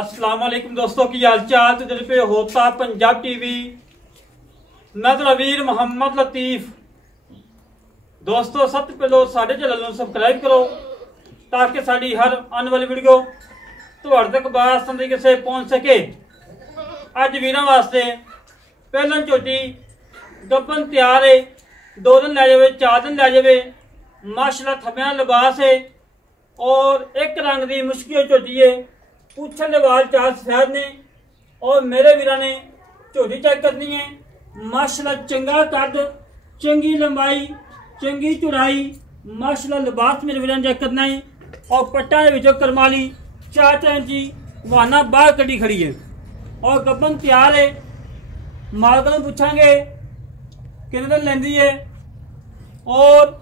अस्सलाम वालेकुम दोस्तों की हाल चाल तो पे होता पंजाब टीवी नजर वीर मोहम्मद लतीफ। दोस्तों सब पहले साढ़े चैनल को सबसक्राइब करो ताकि साड़ी हर आने वाली वीडियो तुहाडे तक बासानी तरीके से पहुंच सके। अज वीरों वास्ते पहलन झोटी गब्बन तैयार है, 2 दिन लै जाए 4 दिन लै जाए। माशाल्लाह थम्या लिबास है और एक रंग की मुश्किल झोटी है। पूछन के वाल 4 सफेद ने और मेरे वीर ने झोटी चेक करनी है। माशाल्लाह चंगा कद, चंगी लंबाई, चंगी चौड़ाई, माशाल्लाह लिबास मेरे वीर ने चेक करना है। और पट्टा के विचों करमाली 4 इंची वाना बाहर कड़ी खड़ी है और गब्बन तैयार है। मालक को पूछांगे कितने दिन लेंदी है और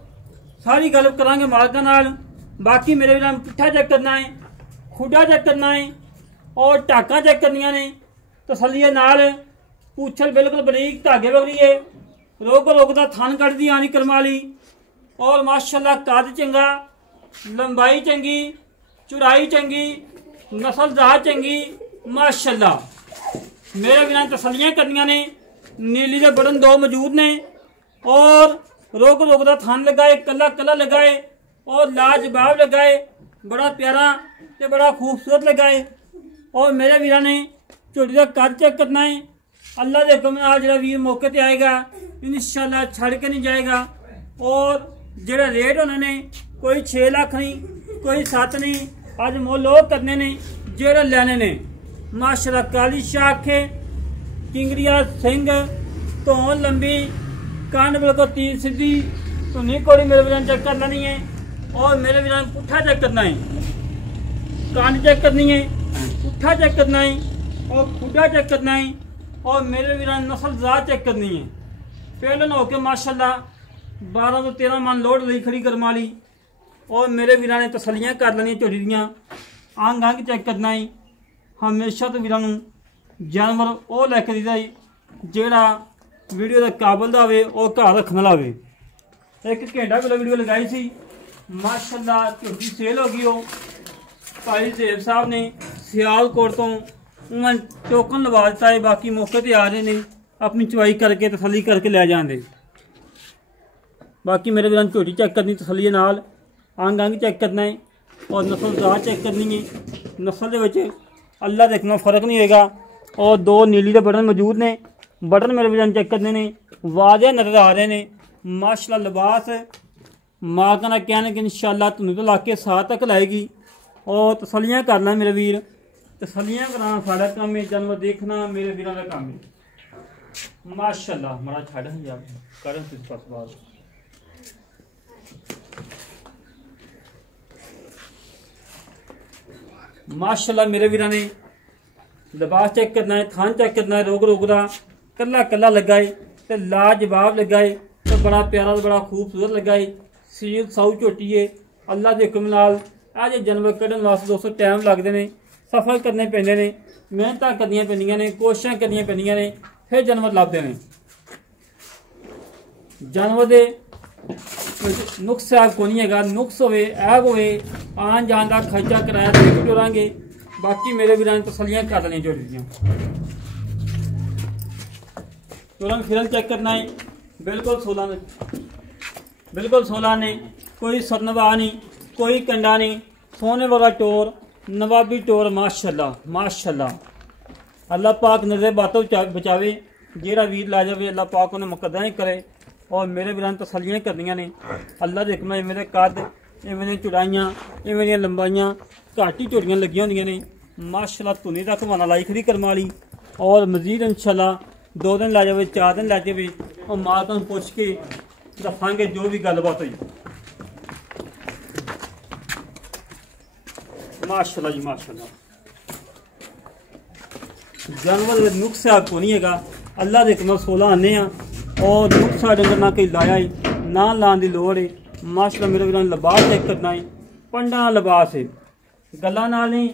सारी गल करांगे मालक नाल। बाकी मेरे वीर ने पुट्ठा चेक करना है, खुडा चेक करना है और टाका चेक करनिया ने तसलिए नाल। पूछल बिल्कुल बरीक धागे वगरी है, रोक का थन कटदी आनी करमाली और माशाल्लाह कद चंगा, लंबाई चंगी, चौड़ाई चंगी, नस्लदार चंगी। माशाल्लाह मेरे वीर ने तसलियां करनिया ने। नीली के बटन 2 मौजूद ने और रोक का थन लगाए, कला कला लगाए और लाजवाब लगाए, बड़ा प्यारा ते बड़ा खूबसूरत लगाए। और मेरे वीर ने झोटी का कद चेक करना है। अल्लाह के हुक्म नाल जिहड़ा वीर मौके ते आएगा इंशाल्लाह छड़ के नहीं जाएगा। और जिहड़ा रेट होने ने कोई 6 लाख नहीं, कोई 7 नहीं, अज मुल वो करने ने जिहड़े लैने ने। माशाल्लाह काली शाख है, किंगरिया सिंह, धौन लंबी, कान बिल्कुल तीर सीधी, धुनी कोड़ी मेरे वीर ने चेक कर लेनी है। और मेरे वीर ने पुट्ठा चेक करना है, कान चेक करनी है, पुट्ठा चेक करना है और खुडा चेक करना है। और मेरे वीर ने नस्लदार चेक करनी है। पहलन होके माशाल्लाह 12 तो 13 मन लोड ली खड़ी करमाली। और मेरे वीर ने तसलियां कर लेनी झोटी दियां। अंग अंग चेक करना है। हमेशा तो वीर जानवर वो लैके दीदा जिहड़ा वीडियो के काबल का होवे और घर रखने वाला होवे। एक घंटा पहले वीडियो लगाई सी, माशाल्लाह झोटी सेल हो गई। हो भाई देव साहब ने सियालकोट तो उन्होंने टोकन लवा दिता है। बाकी मौके पर आ रहे ने अपनी चवाई करके तसली करके लै जाते। बाकी मेरे वीर ने झोटी चेक करनी तसलिए नाल, अंग अंग चेक करना है और नस्लदार चेक करनी है। नस्ल के विच अल्लाह देखना फर्क नहीं होएगा। और 2 नीली के बटन मौजूद ने, बटन मेरे वीर ने चेक करने ने, वादे नजर आ रहे ने। माशाल्लाह लिबास मालक का कहने कि इंशाल्लाह तुम तो लाके 7 तक लाएगी। और तसलियां करना मेरे वीर, तसलियां कराना साड़ा काम है, जानवर देखना मेरे वीर का काम है। माशाल्लाह बड़ा छड़ है यार कर माशाल्लाह मेरे वीर ने लिबास चेक करना है, थान चेक करना है, रोक का कला कला लगाए तो लाजवाब लगाए तो बड़ा प्यारा तो बड़ा खूबसूरत लगाए। सील साऊ झोटी है। अल्लाह के हुक्म नाल आज जानवर कढ़न वास्ते दोस्तों टाइम लगते हैं, सफर करने पैंदे ने, मेहनत करनी पैंदियां ने, कोशिशां करनी पैंदियां ने, फिर जानवर लभदे ने। जानवर दे नुक्स ऐब कोई नहीं है, नुक्स होवे ऐब होवे आन जान का खर्चा कराया तो टुरांगे। बाकी मेरे वीर ने तसलियां कर लेनी झोटी दियां। तुरंत फिरन चेक करना है, बिल्कुल 16 ने, कोई सरनवा नहीं, कोई कंडा नहीं, सोने वाला टोर, नवाबी टोर। माशाल्लाह माशाल्लाह अल्लाह पाक नजर बातों बचावे। जेड़ा वीर ला जाए अल्लाह पाक उन्हें मुकद्दर ही करे। और मेरे वीर ने तसलियां करनियां ने। अल्लाह के हुक्म इवें दे कद, इवें दी चौड़ाइयां, इवें दी लंबाइयां घट ही झोटियां लगियां होंदियां ने। माशाल्लाह धुनी तक वाना लाई खड़ी करमाली। और मजीद इंशाल्लाह 2 दिन लै जाए 4 दिन लै जाए और मालक को पुछ के दसांगे जो भी गलबात हुई। माशाल्लाह जी माशाल्लाह जानवर के नुक्स को नहीं है। अल्लाह के हुक्म 16 आने और नुक्सा डंगर ना कोई लाया है ना लाने की लोड़ है। माशाल्लाह मेरे वीर ने लिबास चेक करना है, पंडा लिबास है, गल्लां नाल नहीं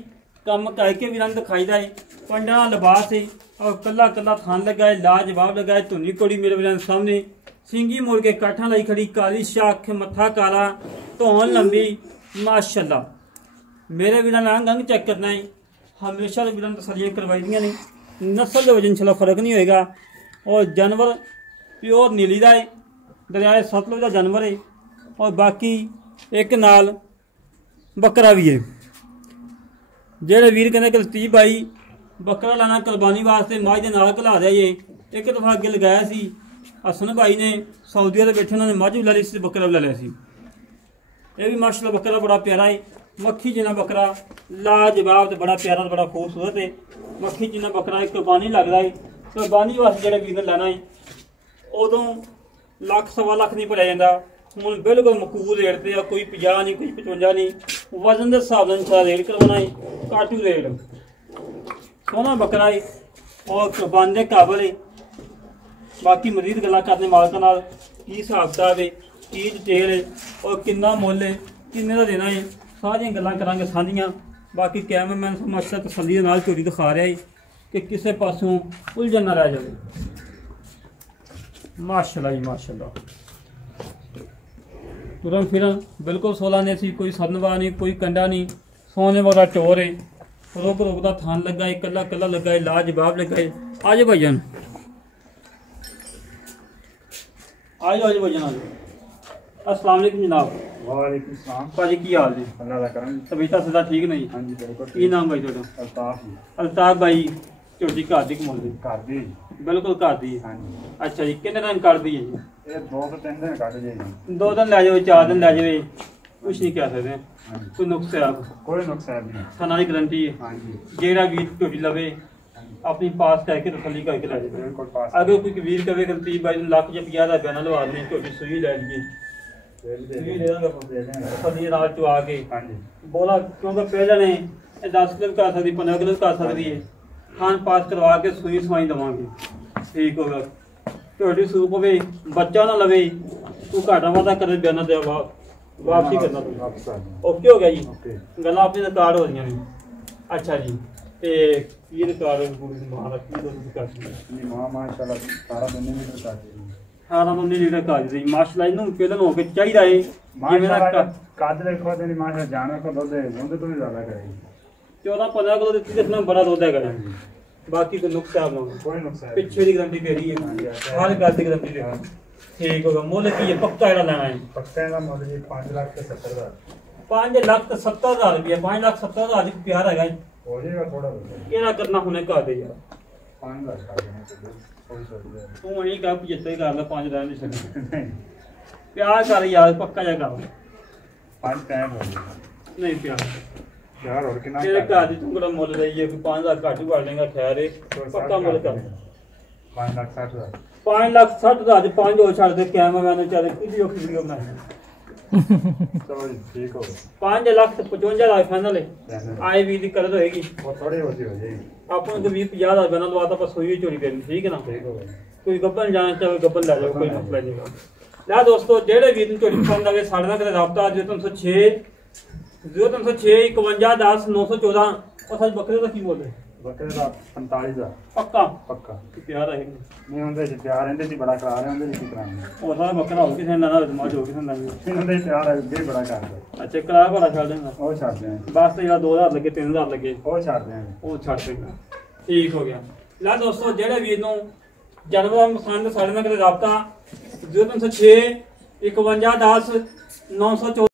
कम करके वीर ने दिखाईदा है। पंडा लिबास है और कला कला थान लगा है, लाजवाब लगा है। धुनी कोड़ी मेरे वीर सामने, सिंगी मोड़ के काठा लाई खड़ी, काली शाख, मत्था काला, धौन लंबी। माशाल्लाह मेरे वीर ने अंग अंग चेक करना है हमेशा वीर तसलियाँ करवाई दी ने। नस्ल के वजन चलो फर्क नहीं होएगा। और जानवर प्योर नीली का है, दरियाए सतलुज का जानवर है। और बाकी एक नाल बकरा भी है। जेड़े वीर कहते कि लतीफ भाई बकरा लाना कुर्बानी वास्ते मझ के नाल घला दिया जे। एक दफा अगे लगाया सी, हसन भाई ने सऊदीया बैठे उन्होंने मझ भी ला ली सी, बकरा भी ला लिया सी। यह भी माशाल्लाह बकरा बड़ा प्यारा है। मक्खी जिन्ना बकरा लाजवाब तो बड़ा प्यारा बड़ा खूबसूरत है। मक्खी जिन्ना बकरा एक कुर्बानी लगता है। कुर्बानी वास्ते जो वीर लेना है उदों लख सवा लख नहीं भरिया जाता। हूँ बिल्कुल मकबूल रेट से कोई 50 नहीं, कोई 55 नहीं, वजन के हिसाब से इंशाल्लाह रेट करवाना है। काटू रेट सोना बकरा है और कुर्बानी के काबल है। बाकी मजीद गल्लां करने मालक नाल की हिसाब किताब है, की डिटेल है और कितना मुल है, किन्ने का देना है, सारियां गल्लां करांगे साझियां। बाकी कैमरामैन समझता तसल्ली नाल झोटी दिखा रहा है कि किसी पासों उलझन ना रह जाए। माशाल्लाह जी माशाल्लाह, तुरंत फिरन बिल्कुल 16 ने सी, कोई सदनवा नहीं, कोई कंडा नहीं, सोने वाला टोर है। रुक रुक का थान लगा है, कला कला लगा है, लाजवाब लगा है। आज भाईजान आज भाईजान आज अस्सलाम वालेकुम जनाब। वालेकुम सलाम भाजी की हाल है? अल्लाह दा करम। तबीयत सदा ठीक नहीं? हाँ जी बिल्कुल। की नाम भाई तुहाडा? अल्ताफ जी। अल्ताफ भाई झोटी घर दी कमाल दी? घर दी बिल्कुल घर दी। हाँ जी। अच्छा जी, किन्ने दिन कर दी है जी? ये 2 ਤੋਂ 3 दिन ਕੱਢ ਜੇ ਜੀ। 2 दिन लै जाओ, 4 दिन लै जाए, कुछ नहीं कह सकते। हाँ जी। कोई नुक्स है आप कोई नुकसान नहीं। थाना की गारंटी है। हाँ जी जेड़ा वीर झोटी लवे अपनी पास करके तसली करके लै जाए। बिल्कुल पास। अगर कोई वीर कवे गलती भाई लाख या 50 का बयाना लवा दें, झोटी सुई लै लीजिए, सुई ले देंगे तसली नाल चुआ के। हाँ जी बोला क्योंकि पहले ने 10 किलो कर सकती, 15 किलो कर सकती है। खान पास करवा के सुई सवाई देवांगे, ठीक होगा। झोटी सूप होवे, बच्चा ना लवे, तू घाटा वादा करे बयाना दे वापसी करना तू। वापस आ जाओ। ओके हो गया जी, ओके। गल्लां अपनी रिकॉर्ड हो रही हैं। अच्छा जी, ते की रिकॉर्ड पूरी मां की दोस्त कर दी नहीं मां माशाल्लाह सारा दिन में कर दी। 18-19 लीटर कर दी माशाल्लाह। इन्हू पहले हो के चाहिए है माशाल्लाह काज देखो तेरी मां जाना को दूध दूध तो भी ज्यादा करेगी। 14-15 किलो देती देखना बड़ा दूध है। बाकी तो नुकसान ना कोई नुकसान पिछे की गारंटी दे रही है, हर गल की गारंटी दे रही है। ठीक होगा। मुल की है पक्का जेड़ा लेना है? पक्का का मुल जी 5,70,000। 5,70,000 रुपया, 5,70,000 प्यार है। हो जाएगा थोड़ा क्या करना हुने कर दे यार, 5 लाख का देना तो कोई सोच ले। तू वही कह 75 कर ले, 5 रहने छड़। नहीं प्यार कर यार, पक्का जा कर। 5 टाइम हो गया नहीं प्यार यार और कितना तेरे घर दी तू बड़ा मुल रही है, 5,000 घट ही पड़ लेगा। खैर है पक्का मुल कर 5,60,000। 5,60,000 5 और छड़ दे। कैमरामैन ने चाहे किसी और वीडियो बनाई। चलो जी ठीक हो गया। 5,55,000 फाइनल है। आए भी दी कर होएगी, वो थोड़ी होती हो जाएगी। अपन को 20-50,000 बना लवाता पर सोई चोरी करनी, ठीक है ना? ठीक हो गया। कोई गब्बन जाना चाहे गब्बन ले जाओ, कोई मसला नहीं है। ला दोस्तों जेड़े वीर ਨੂੰ ਤੁਹਾਡੀ ਪਸੰਦ ਆਵੇ ਸਾਡੇ ਨਾਲ ਕਦੇ ਰਾਬਤਾ 0306 5310 914। और सच बकरे का की बोल रहे? बकरे का 45,000 पक्का पक्का। प्यार है नहीं होंगे जी प्यार इनके जी बड़ा करा रहे होंगे जी कराने। और सारा बकरा हो किसी ना समाज हो किसी ना इन्होंने प्यार है भी बड़ा करते। अच्छा किराया भाड़ा छड़ देना वो छाड़ दें। बस तेरा 2,000 लगे 3,000 लगे वो छाड़ दें। वो छड़ देना। ठीक हो गया। ला दोस्तों जेड़े वीर ਨੂੰ जानवर पसंद साढ़े ਨਾਲ ਕਦੇ ਰਾਬਤਾ 0306 5110 914।